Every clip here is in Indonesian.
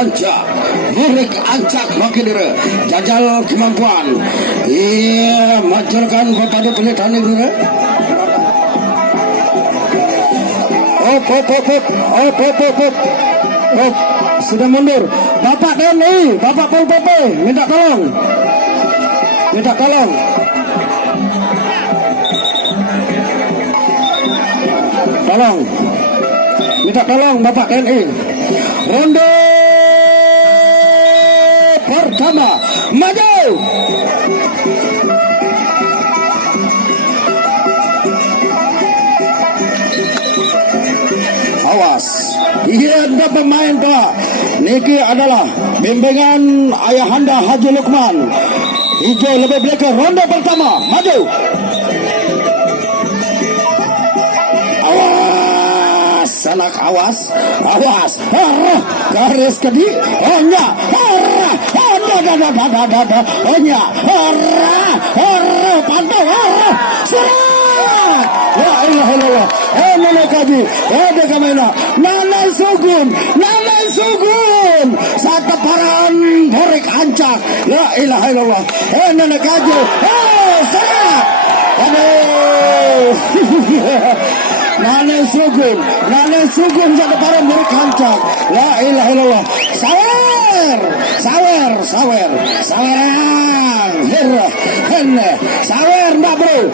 ancak, murik ancak makin dere, jajal kemampuan. Iya, majarkan kepada penelitian ini dere. Op, sudah mundur. Bapak TNI, Bapak Pol PP, minta tolong. Minta tolong. Tolong. Minta tolong Bapak TNI. Ronde pertama, maju. Awas, iya ada pemain tua. Niki adalah bimbingan ayahanda Haji Lukman. Hijau lebih belakang, ronde pertama, maju. Awas, anak awas, awas. Harah, garis kedi, hanya, harah, hanya, harah, pantau, harah, serat. Ya ilaha illallah. Nana kaji, ada kamera, Nana Sugun, satu paran Borik ancak, la ilaha illallah. Nana kaji, serat. Aduh, Nana Sugun satu paran Borik ancak, la ilaha illallah. Sawer, henne, sawer mak bro.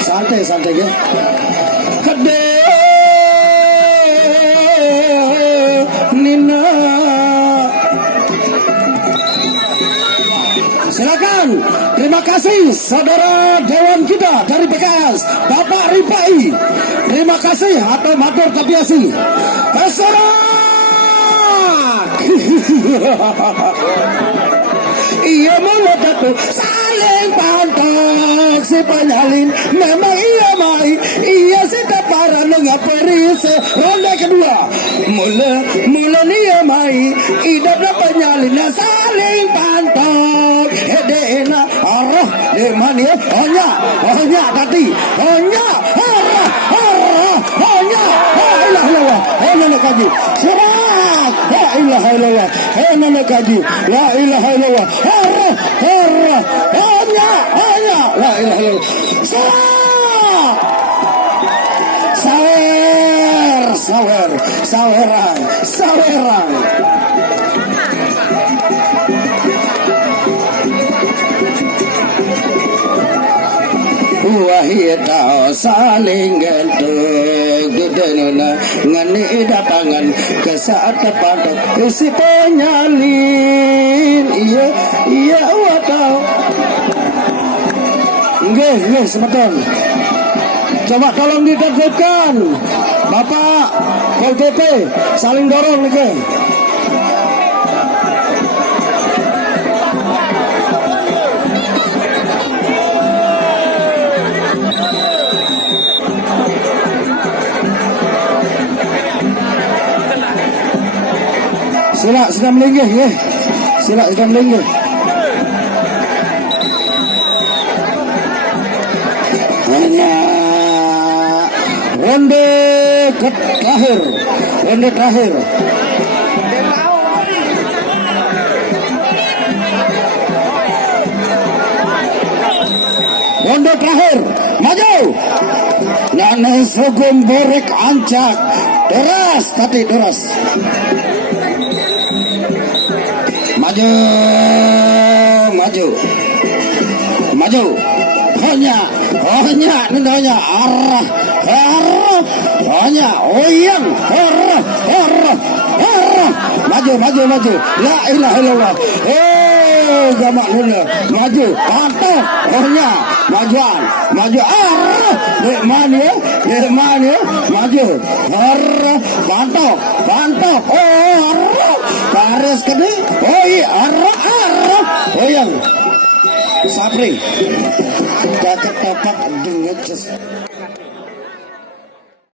Santai ya. Kade Nina. Silakan. Terima kasih saudara dewan kita dari PKS, Bapak Ripai. Terima kasih atau matur tabiasi. Pesorak. Iya mulut itu saling pantas si penyalin. Memang iya mai, iya si taparan nggak perise. Ronde kedua, mula iya mai, idapnya penyalin saling pantas. Hedena arah demani hanya tadi hanya ilah hanya kaji serat ilah hanya kaji la ilaha illallah hanya la ilaha illallah saweran wahida saling gentuk gudenuna ngani dapangan kesaat tepat isi penyalin iya watau nggih semeton coba tolong ditertibkan Bapak Pol PP saling dorong nggih. Sila sudah melinggih ya. Sila sudah melinggih. Hanya ronde terakhir. Ronde terakhir. Maju. Nana Sugun Borik ancak. Deras. Maju. Hanya arah. Hanya oyang. Arah. Maju. La ilaha illallah. Gamak dulu. Maju. Pantau. Hanya. Maju. Arah. Dekmani. Maju. Arah. Pantau. Arah. Garis kedi. Arah. Oyang. Sapri. Dapat dengan